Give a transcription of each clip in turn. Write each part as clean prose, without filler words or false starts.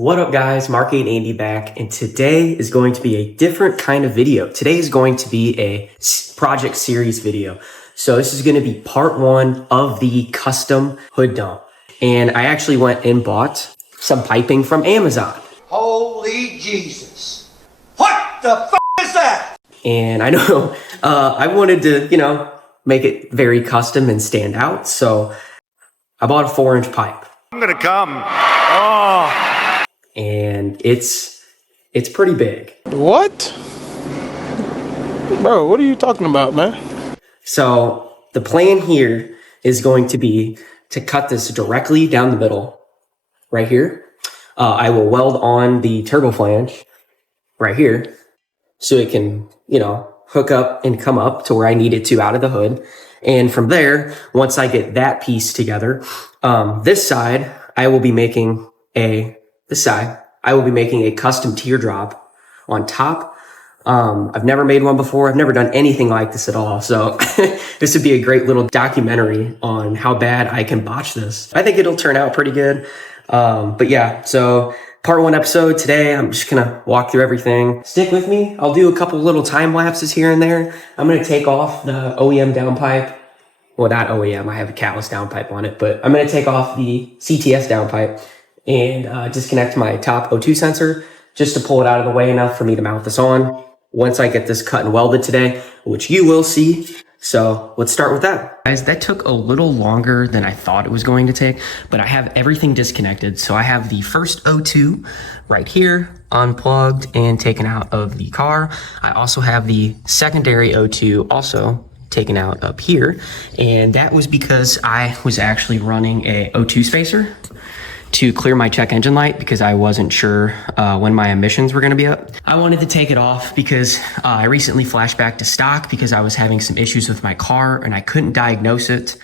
What up guys, Mk8 Andy back, and today is going to be a different kind of video. Today is going to be a project series video. So this is going to be part one of the custom hood dump. And I actually went and bought some piping from Amazon. Holy Jesus. What the f is that? And I know I wanted to, make it very custom and stand out. So I bought a 4-inch pipe. I'm gonna come. Oh. And it's pretty big. What? Bro, what are you talking about, man? So the plan here is going to be to cut this directly down the middle right here. I will weld on the turbo flange right here so it can, hook up and come up to where I need it to out of the hood. And from there, once I get that piece together, this side, I will be making a custom teardrop on top. I've never made one before. I've never done anything like this at all. So this would be a great little documentary on how bad I can botch this. I think it'll turn out pretty good. But yeah, so part one episode today, I'm just going to walk through everything. Stick with me. I'll do a couple little time lapses here and there. I'm going to take off the OEM downpipe. Well, not OEM. I have a catless downpipe on it, but I'm going to take off the CTS downpipe and disconnect my top O2 sensor just to pull it out of the way enough for me to mount this on once I get this cut and welded today, which you will see. So let's start with that. Guys, that took a little longer than I thought it was going to take, but I have everything disconnected. So I have the first O2 right here unplugged and taken out of the car. I also have the secondary O2 also taken out up here. And that was because I was actually running a O2 spacer to clear my check engine light because I wasn't sure when my emissions were going to be up. I wanted to take it off because I recently flashed back to stock because I was having some issues with my car and I couldn't diagnose it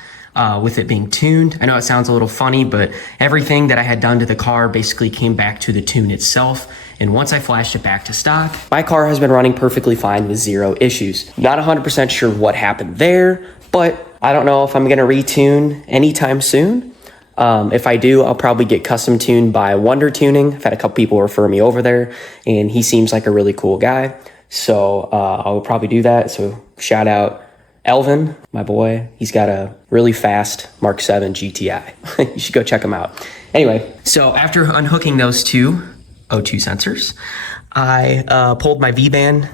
with it being tuned. I know it sounds a little funny, but everything that I had done to the car basically came back to the tune itself. And once I flashed it back to stock, my car has been running perfectly fine with zero issues. Not 100% sure what happened there, but I don't know if I'm going to retune anytime soon. If I do, I'll probably get custom tuned by Wonder Tuning. I've had a couple people refer me over there and he seems like a really cool guy. So, I'll probably do that. So shout out Elvin, my boy. He's got a really fast Mark 7 GTI. You should go check him out. Anyway, so after unhooking those two O2 sensors, I, pulled my V-band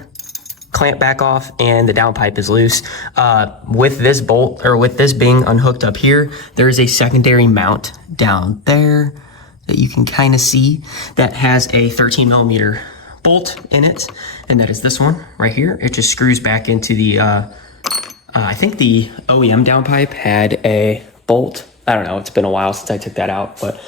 clamp back off and the downpipe is loose. With this bolt or with this being unhooked up here, there is a secondary mount down there that you can kind of see that has a 13mm bolt in it. And that is this one right here. It just screws back into the, I think the OEM downpipe had a bolt. I don't know. It's been a while since I took that out, but,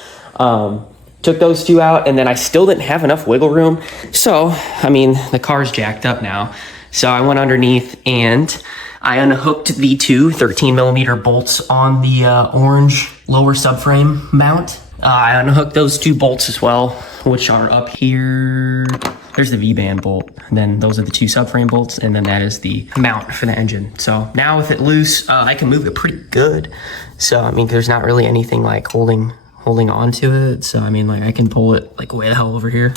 took those two out and then I still didn't have enough wiggle room. So, the car's jacked up now. So I went underneath and I unhooked the two 13mm bolts on the orange lower subframe mount. I unhooked those two bolts as well, which are up here. There's the V-band bolt, and then those are the two subframe bolts, and then that is the mount for the engine. So now with it loose, I can move it pretty good. So, there's not really anything like holding on to it. So, I can pull it like way the hell over here.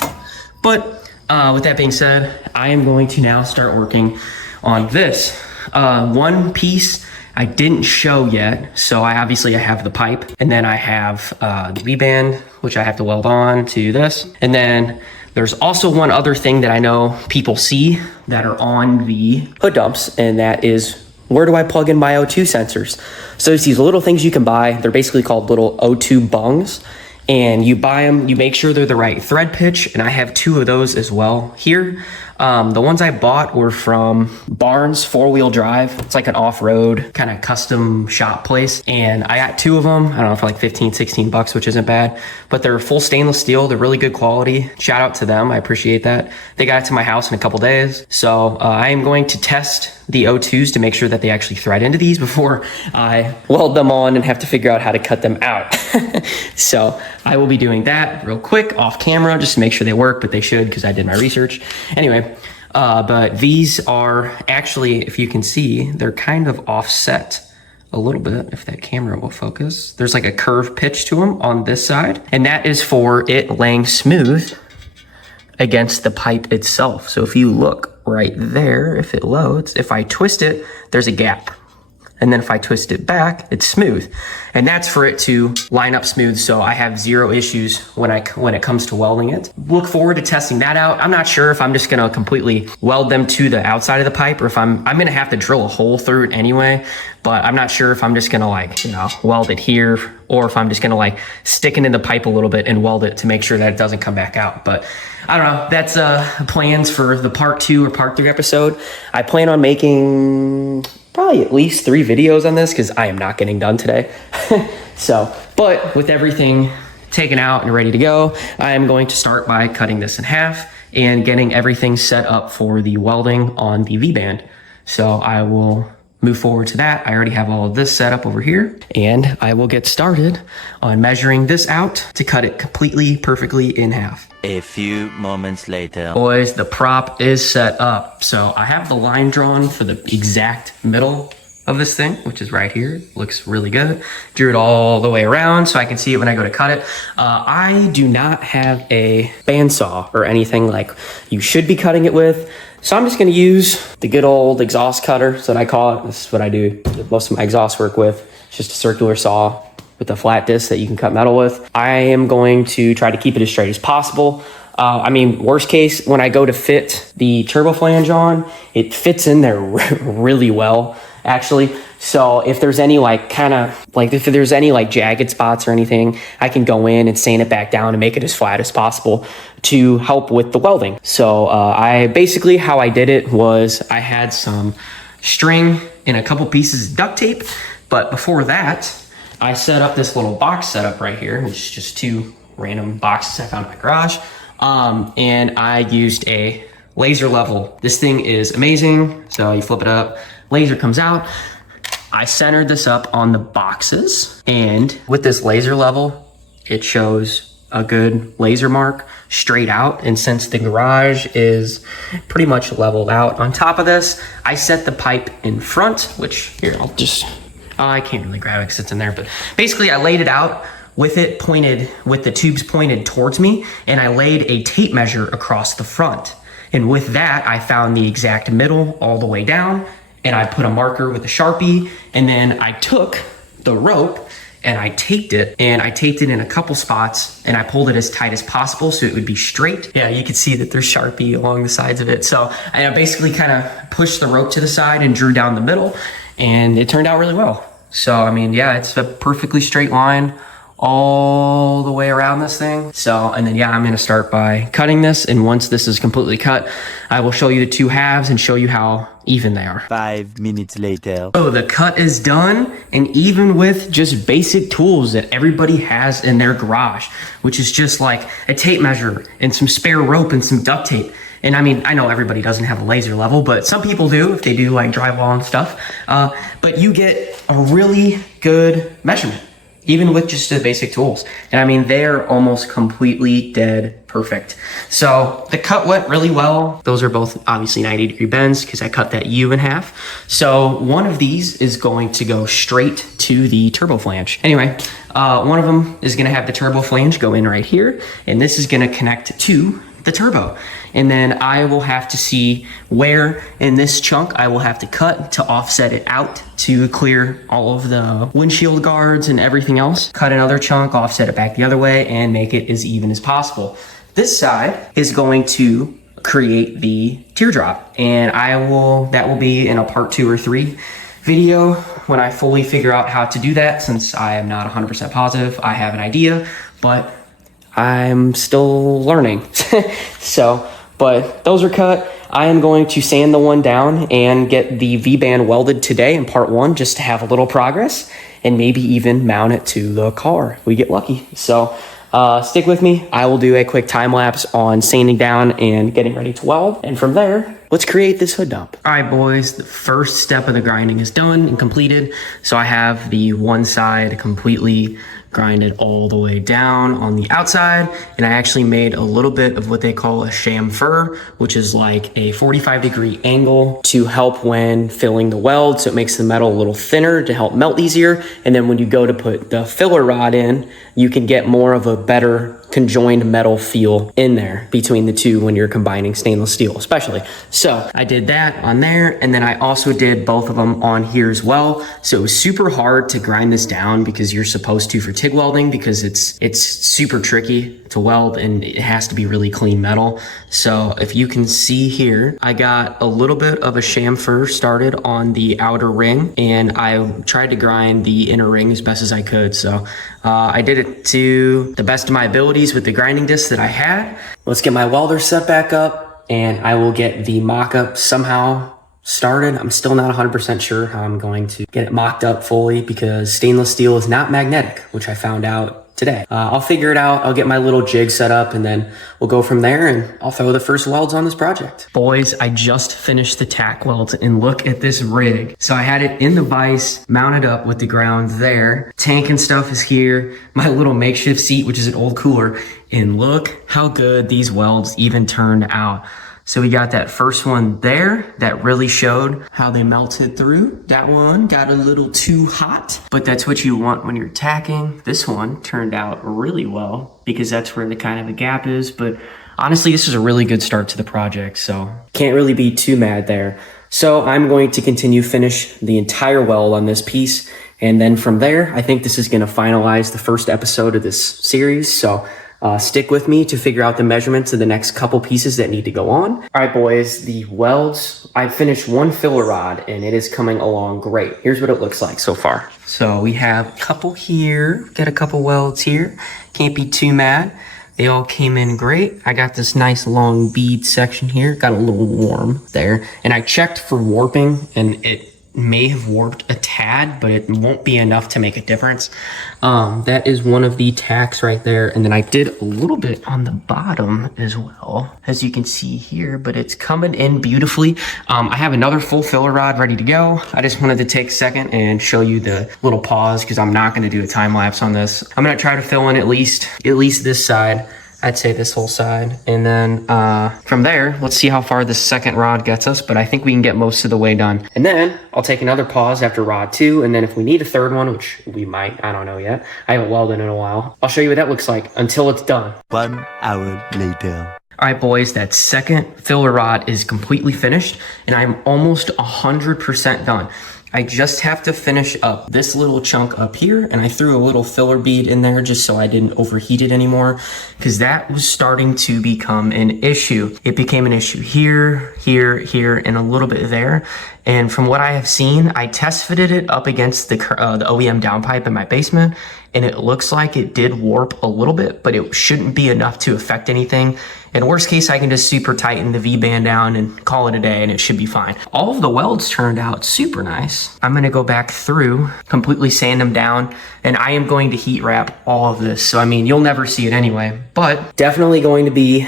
But with that being said, I am going to now start working on this. One piece I didn't show yet. So I have the pipe and then I have the V-band, which I have to weld on to this. And then there's also one other thing that I know people see that are on the hood dumps, and that is, where do I plug in my O2 sensors? So it's these little things you can buy. They're basically called little O2 bungs. And you buy them, you make sure they're the right thread pitch. And I have two of those as well here. The ones I bought were from Barnes 4-wheel drive. It's like an off-road kind of custom shop place. And I got two of them, I don't know, for like 15, 16 bucks, which isn't bad, but they're full stainless steel. They're really good quality. Shout out to them. I appreciate that. They got it to my house in a couple days. So I am going to test the O2s to make sure that they actually thread into these before I weld them on and have to figure out how to cut them out. So I will be doing that real quick off camera just to make sure they work, but they should because I did my research. Anyway, but these are actually, if you can see, they're kind of offset a little bit, if that camera will focus. There's like a curved pitch to them on this side, and that is for it laying smooth against the pipe itself. So if you look right there, if it loads, if I twist it, there's a gap. And then if I twist it back, it's smooth. And that's for it to line up smooth, so I have zero issues when it comes to welding it. Look forward to testing that out. I'm not sure if I'm just gonna completely weld them to the outside of the pipe, or if I'm gonna have to drill a hole through it anyway, but I'm not sure if I'm just gonna like, weld it here, or if I'm just gonna like stick it in the pipe a little bit and weld it to make sure that it doesn't come back out. But I don't know, that's plans for the part 2 or part 3 episode. I plan on making probably at least 3 videos on this because I am not getting done today. So, but with everything taken out and ready to go, I am going to start by cutting this in half and getting everything set up for the welding on the V-band. So I will move forward to that. I already have all of this set up over here, and I will get started on measuring this out to cut it completely, perfectly in half. A few moments later. Boys, the prop is set up. So I have the line drawn for the exact middle of this thing, which is right here. Looks really good. Drew it all the way around so I can see it when I go to cut it. I do not have a bandsaw or anything like you should be cutting it with. So I'm just gonna use the good old exhaust cutter, that's what I call it. This is what I do most of my exhaust work with. It's just a circular saw with a flat disc that you can cut metal with. I am going to try to keep it as straight as possible. I mean, worst case, when I go to fit the turbo flange on, it fits in there really well, actually. So if there's any if there's any like jagged spots or anything, I can go in and sand it back down and make it as flat as possible to help with the welding. So I basically, how I did it was I had some string and a couple pieces of duct tape. But before that, I set up this little box setup right here, which is just 2 random boxes I found in my garage. And I used a laser level. This thing is amazing. So you flip it up, laser comes out. I centered this up on the boxes, and with this laser level, it shows a good laser mark straight out. And since the garage is pretty much leveled out on top of this, I set the pipe in front, which here, I can't really grab it because it's in there, but basically I laid it out with the tubes pointed towards me, and I laid a tape measure across the front. And with that, I found the exact middle all the way down, and I put a marker with a Sharpie, and then I took the rope and I taped it in a couple spots, and I pulled it as tight as possible so it would be straight. Yeah, you can see that there's Sharpie along the sides of it. So I basically kind of pushed the rope to the side and drew down the middle, and it turned out really well. So, I mean, yeah, it's a perfectly straight line all the way around this thing. So, and then yeah, I'm gonna start by cutting this, and once this is completely cut, I will show you the 2 halves and show you how even they are. 5 minutes later. Oh, the cut is done, and even with just basic tools that everybody has in their garage, which is just like a tape measure and some spare rope and some duct tape. And I mean, I know everybody doesn't have a laser level, but some people do if they do like drywall and stuff. But you get a really good measurement, even with just the basic tools. And I mean, they're almost completely dead perfect. So the cut went really well. Those are both obviously 90-degree bends because I cut that U in half. So one of these is going to go straight to the turbo flange. Anyway, one of them is gonna have the turbo flange go in right here, and this is gonna connect to the turbo. And then I will have to see where in this chunk I will have to cut to offset it out to clear all of the windshield guards and everything else. Cut another chunk, offset it back the other way, and make it as even as possible. This side is going to create the teardrop, and that will be in a part 2 or 3 video when I fully figure out how to do that, since I am not 100% positive. I have an idea, but I'm still learning. But those are cut. I am going to sand the one down and get the V-band welded today in part 1, just to have a little progress, and maybe even mount it to the car if we get lucky. So stick with me. I will do a quick time lapse on sanding down and getting ready to weld. And from there, let's create this hood dump. All right, boys, the first step of the grinding is done and completed. So I have the one side completely grind it all the way down on the outside. And I actually made a little bit of what they call a chamfer, which is like a 45-degree angle to help when filling the weld. So it makes the metal a little thinner to help melt easier. And then when you go to put the filler rod in, you can get more of a better conjoined metal feel in there between the two when you're combining stainless steel, especially. So I did that on there, and then I also did both of them on here as well. So it was super hard to grind this down because you're supposed to for TIG welding, because it's super tricky to weld and it has to be really clean metal. So if you can see here, I got a little bit of a chamfer started on the outer ring, and I tried to grind the inner ring as best as I could. So I did it to the best of my abilities with the grinding disc that I had. Let's get my welder set back up, and I will get the mock-up somehow started. I'm still not 100% sure how I'm going to get it mocked up fully, because stainless steel is not magnetic, which I found out today. I'll figure it out. I'll get my little jig set up, and then we'll go from there, and I'll throw the first welds on this project. Boys, I just finished the tack welds, and look at this rig. So I had it in the vise, mounted up with the ground there. Tank and stuff is here. My little makeshift seat, which is an old cooler, and look how good these welds even turned out. So we got that first one there that really showed how they melted through. That one got a little too hot, but that's what you want when you're tacking. This one turned out really well because that's where the kind of the gap is. But honestly, this is a really good start to the project, so can't really be too mad there. So I'm going to continue finish the entire weld on this piece. And then from there, I think this is going to finalize the first episode of this series. So stick with me to figure out the measurements of the next couple pieces that need to go on. All right, boys, the welds, I finished one filler rod and it is coming along great. Here's what it looks like so far. So we have a couple here, got a couple welds here. Can't be too mad. They all came in great. I got this nice long bead section here, got a little warm there. And I checked for warping, and it may have warped a tad, but it won't be enough to make a difference. That is one of the tacks right there. And then I did a little bit on the bottom as well, as you can see here, but it's coming in beautifully. I have another full filler rod ready to go. I just wanted to take a second and show you the little pause, because I'm not going to do a time lapse on this. I'm going to try to fill in at least this side. I'd say this whole side. And then from there, let's see how far this second rod gets us, but I think we can get most of the way done. And then I'll take another pause after rod 2, and then if we need a third one, which we might, I don't know yet. I haven't welded in a while. I'll show you what that looks like until it's done. 1 hour later. All right, boys, that second filler rod is completely finished, and I'm almost 100% done. I just have to finish up this little chunk up here, and I threw a little filler bead in there just so I didn't overheat it anymore, because that was starting to become an issue. It became an issue here, here, and a little bit there. And from what I have seen, I test fitted it up against the OEM downpipe in my basement, and it looks like it did warp a little bit, but it shouldn't be enough to affect anything. In worst case, I can just super tighten the V-band down and call it a day, and it should be fine. All of the welds turned out super nice. I'm gonna go back through, completely sand them down, and I am going to heat wrap all of this. So, I mean, you'll never see it anyway, but definitely going to be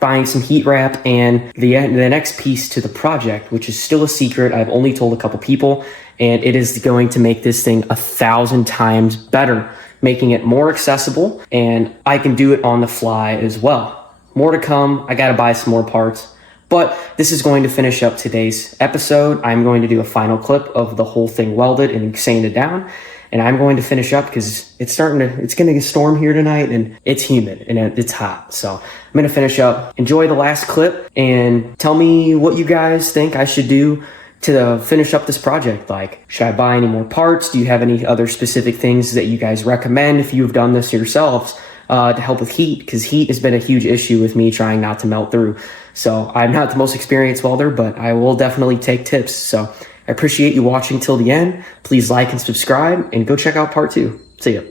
buying some heat wrap and the next piece to the project, which is still a secret. I've only told a couple people, and it is going to make this thing 1,000 times better, making it more accessible, and I can do it on the fly as well. More to come. I got to buy some more parts, but this is going to finish up today's episode. I'm going to do a final clip of the whole thing welded and sanded down, and I'm going to finish up because it's going to storm here tonight, and it's humid and it's hot. So I'm going to finish up, enjoy the last clip, and tell me what you guys think I should do to finish up this project. Like, should I buy any more parts? Do you have any other specific things that you guys recommend if you've done this yourselves? To help with heat, because heat has been a huge issue with me trying not to melt through. So I'm not the most experienced welder, but I will definitely take tips. So I appreciate you watching till the end. Please like and subscribe, and go check out part 2. See ya.